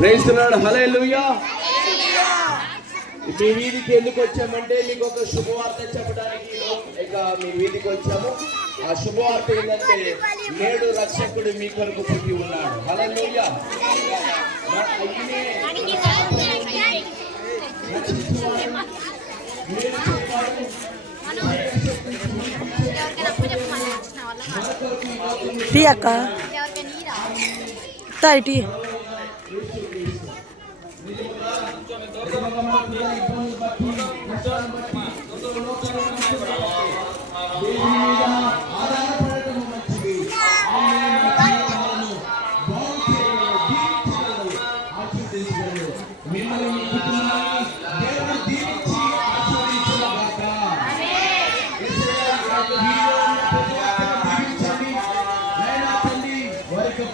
Praise the lord, హల్లెలూయా. మీ వీధికి ఎందుకు వచ్చామంటే మీకు ఒక శుభవార్త చెప్పడానికి ఇక మీ వీధికి వచ్చాము. ఆ శుభవార్త ఏంటంటే నేడు రక్షకుడు మీ కొరకు పుట్టి ఉన్నాడు. హల్లెలూయా. అక్క తాయిటి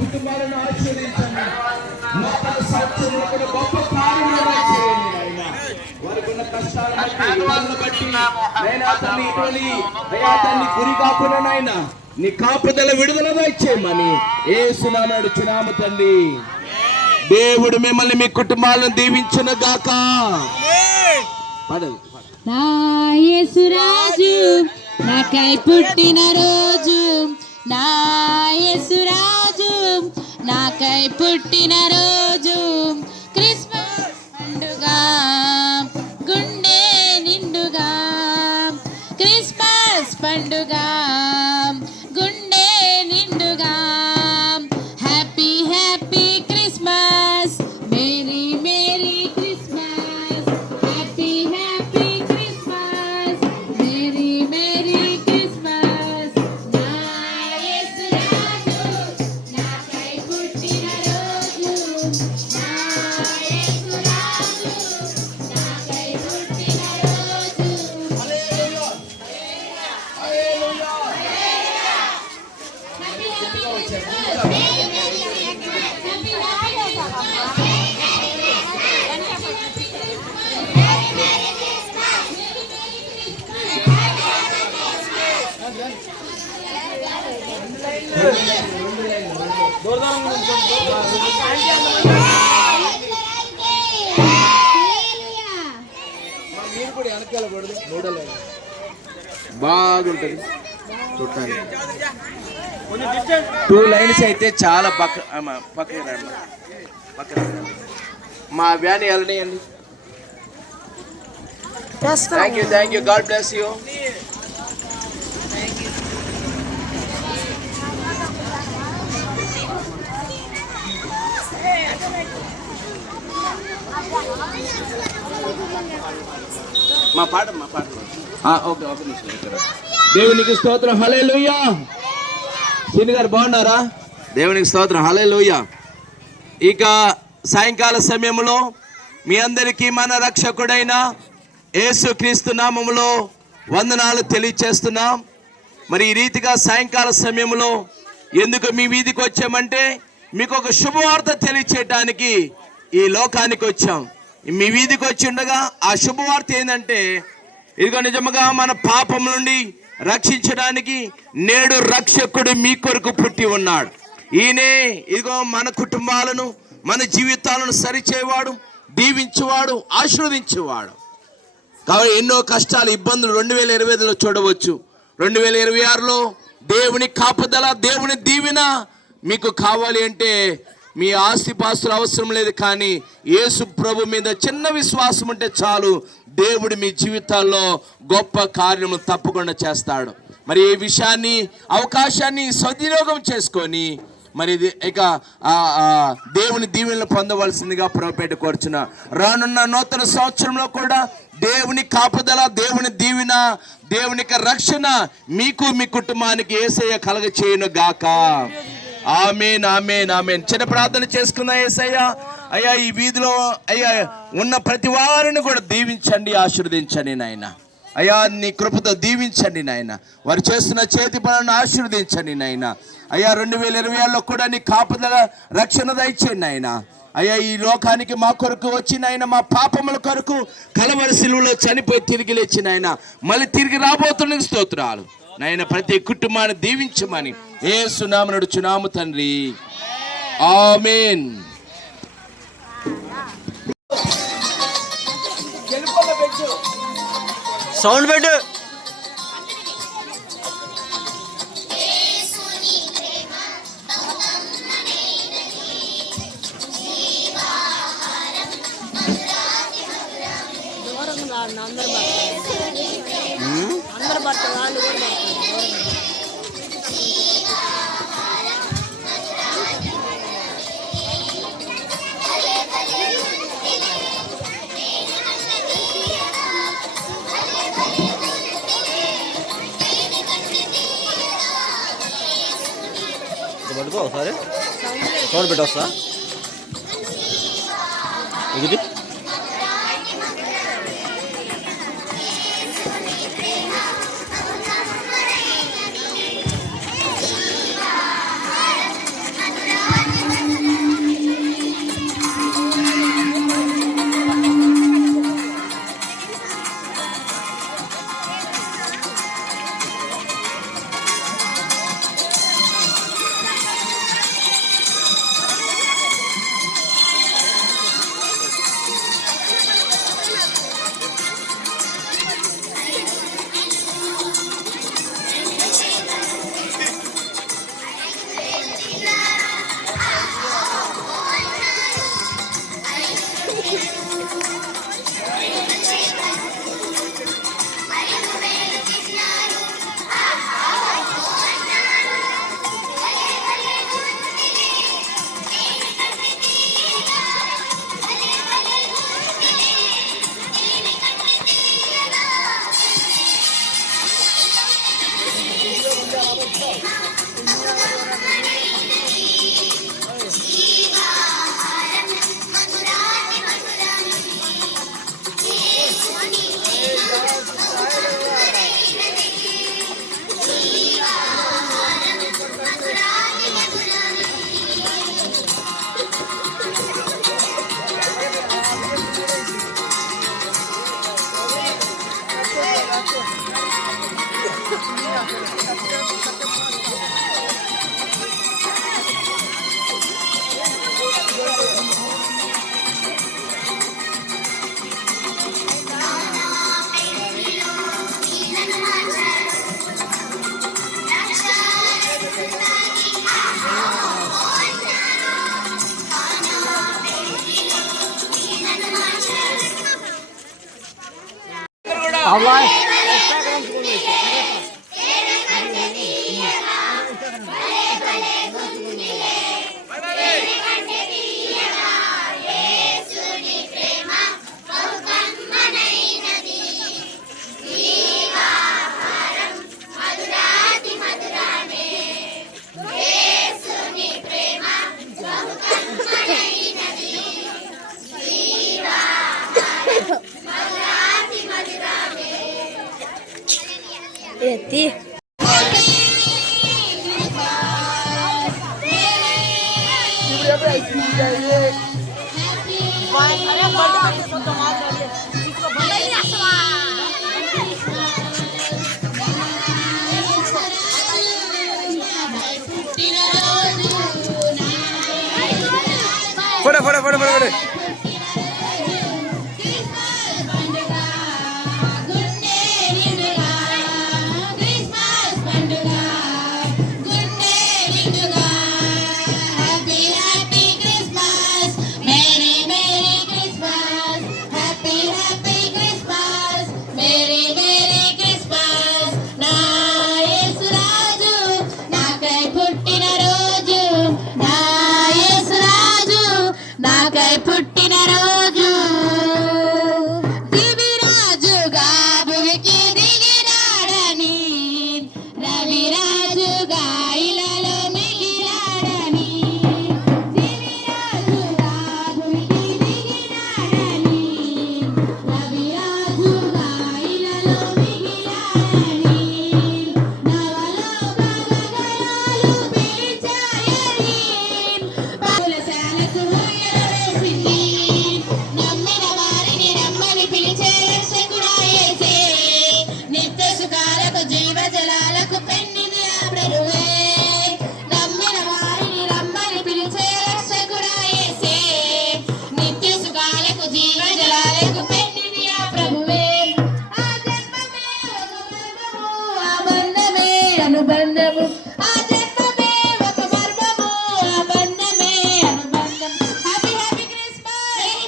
కుటుంబాలను ఆశీర్వదించండి. నూతన సంవత్సరంలో కూడా గొప్ప కార్యములు చేయండి నాయన. వారికి ఉన్న కష్టాలను బట్టి ఇబ్బందులను బట్టి నైనా తల్లి ఇటువంటి అయ్యా తల్లి గురి కాకుండా నాయన నీ కాపుదల విడుదల దయచేయమని యేసు నామమున అడుగుచున్నాము తండ్రి. దేవుడు మిమ్మల్ని మీ కుటుంబాలను దీవించును గాక. నా యేసురాజు నాకై పుట్టిన రోజు, నా యేసురాజు నాకై పుట్టిన రోజు, క్రిస్మస్ పండుగ గుండె నిండుగా, క్రిస్మస్ పండుగ గుండె నిండుగా, happy happy Christmas, merry merry Christmas, happy happy Christmas, merry merry Christmas. నా యేసురాజు నాకై పుట్టిన రోజు, నా యేసురాజు నాకై పుట్టిన రోజు. Hallelujah. Hallelujah. Happy happy Christmas, merry merry Christmas, happy happy Christmas, మీరు కూడా వెనకాలకూడదు, మూడలేదు బాగుంటది చూడటానికి. 2 లైన్స్ అయితే చాలా పక్కన మా వ్యాన్ వెళ్ళనియండి. Thank you God bless you. మా పాట ఓకే ఓకే దేవునికి స్తోత్రం, హల్లెలూయా. సీని గారు బాగున్నారా? దేవునికి స్తోత్రం, హల్లెలూయా. ఇక సాయంకాల సమయంలో మీ అందరికీ మన రక్షకుడైన యేసుక్రీస్తు నామములో వందనాలు తెలియచేస్తున్నాం. మరి ఈ రీతిగా సాయంకాల సమయంలో ఎందుకు మీ వీధికి వచ్చామంటే మీకు ఒక శుభవార్త తెలియచేయడానికి ఈ లోకానికి వచ్చాం. మీ వీధికి వచ్చి ఉండగా ఆ శుభవార్త ఏంటంటే ఇదిగో నిజముగా మన పాపం నుండి రక్షించడానికి నేడు రక్షకుడు మీ కొరకు పుట్టి ఉన్నాడు. ఈయనే ఇదిగో మన కుటుంబాలను మన జీవితాలను సరిచేవాడు, దీవించేవాడు, ఆశీర్వదించేవాడు. కాబట్టి ఎన్నో కష్టాలు ఇబ్బందులు 2025లో చూడవచ్చు. 2026లో దేవుని కాపుదల, దేవుని దీవెన మీకు కావాలి అంటే మీ ఆస్తిపాస్తులు అవసరం లేదు, కానీ యేసు ప్రభు మీద చిన్న విశ్వాసం ఉంటే చాలు, దేవుడు మీ జీవితాల్లో గొప్ప కార్యము తప్పకుండా చేస్తాడు. మరి ఈ విషయాన్ని, అవకాశాన్ని సద్వినియోగం చేసుకొని మరి ఇక దేవుని దీవెనలు పొందవలసిందిగా ప్రభుపేట కోరుచున్నా. రానున్న నూతన సంవత్సరంలో కూడా దేవుని కాపుదల, దేవుని దీవెన, దేవుని రక్షణ మీకు మీ కుటుంబానికి యేసయ్య కలగ చేయను గాక. ఆమేన్ ఆమేన్ ఆమేన్. చిన్న ప్రార్థన చేసుకుందాం. యేసయ్య అయ్యా ఈ వీధిలో అయ్యా ఉన్న ప్రతి వారిని కూడా దీవించండి, ఆశీర్వదించండి నాయన. అయ్యా నీ కృపతో దీవించండి నాయన. వారు చేస్తున్న చేతి పనులను ఆశీర్వదించండి నాయన. అయ్యా 2026లో కూడా నీ కాపుదల రక్షణ దయచేయండి నాయన. అయ్యా ఈ లోకానికి మా కొరకు వచ్చిన ఆయన మా పాపముల కొరకు కలవరి సిలువలో చనిపోయి తిరిగి లేచిన ఆయన మళ్ళీ తిరిగి రాబోతున్న స్తోత్రాలు నాయన. ప్రతి కుటుంబాన్ని దీవించమని యేసు నామమున నడుచున్నాము తండ్రి, ఆమేన్. సౌండ్ పెట్టు. అందరు పడతారు వాళ్ళు కూడా పడుకో ఒకసారి సౌండ్ పెట్టొస్తా. ఇది అవ్వాలి ఎత్తి photo photo photo photo Love me. అనుబంధము ఆ జన్మమే ఒక మర్మము ఆ బంధమే అనుబంధం happy happy Christmas merry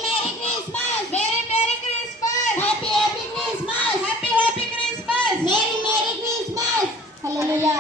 merry Christmas happy happy Christmas happy happy Christmas merry merry Christmas హల్లెలూయా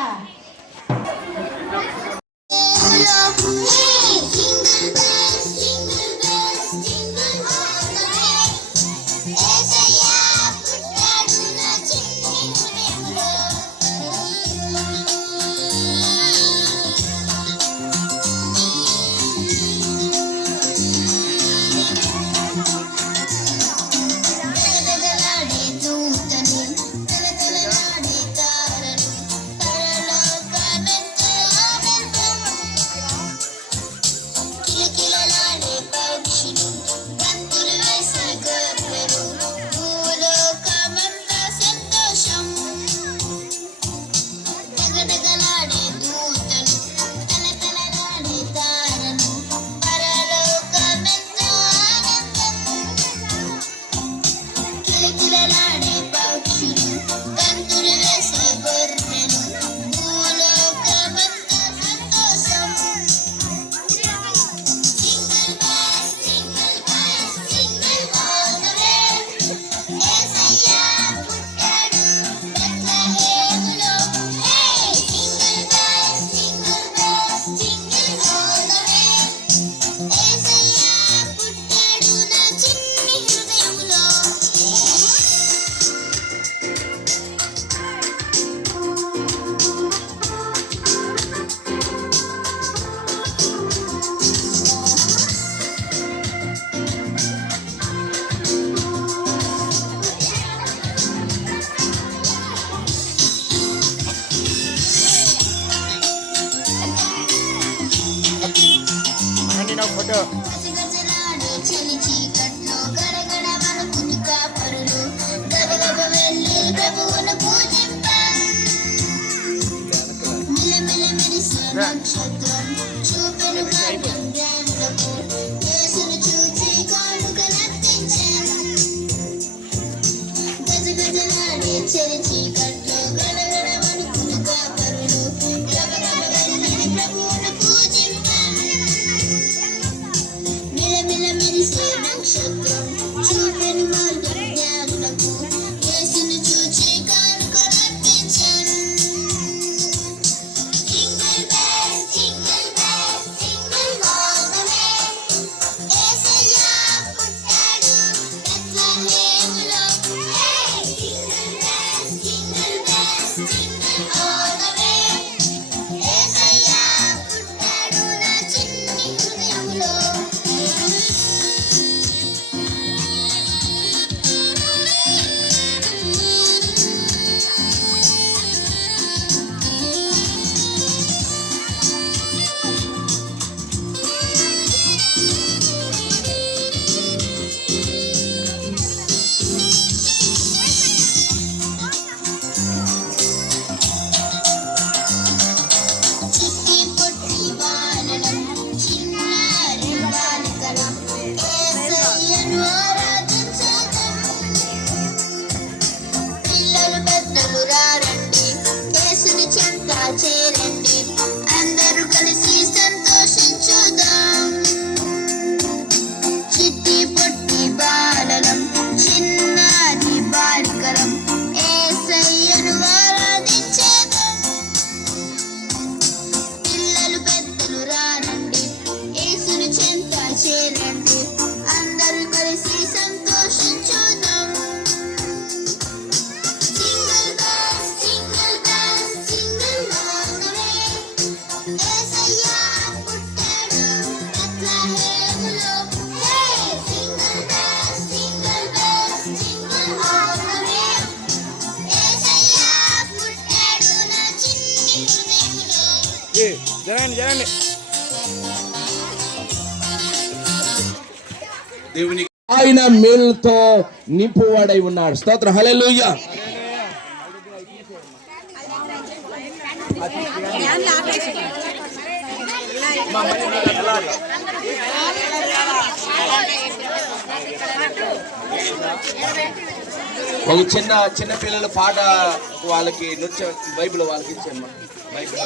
ఫోటో జరగండి దేవుని ఆయన మేలుతో నింపువాడై ఉన్నాడు. స్తోత్రం హల్లెలూయా. ఒక చిన్న చిన్న పిల్లల పాట వాళ్ళకి నృత్య బైబిల్ వాళ్ళకి ఇచ్చామ్మా బైబిల్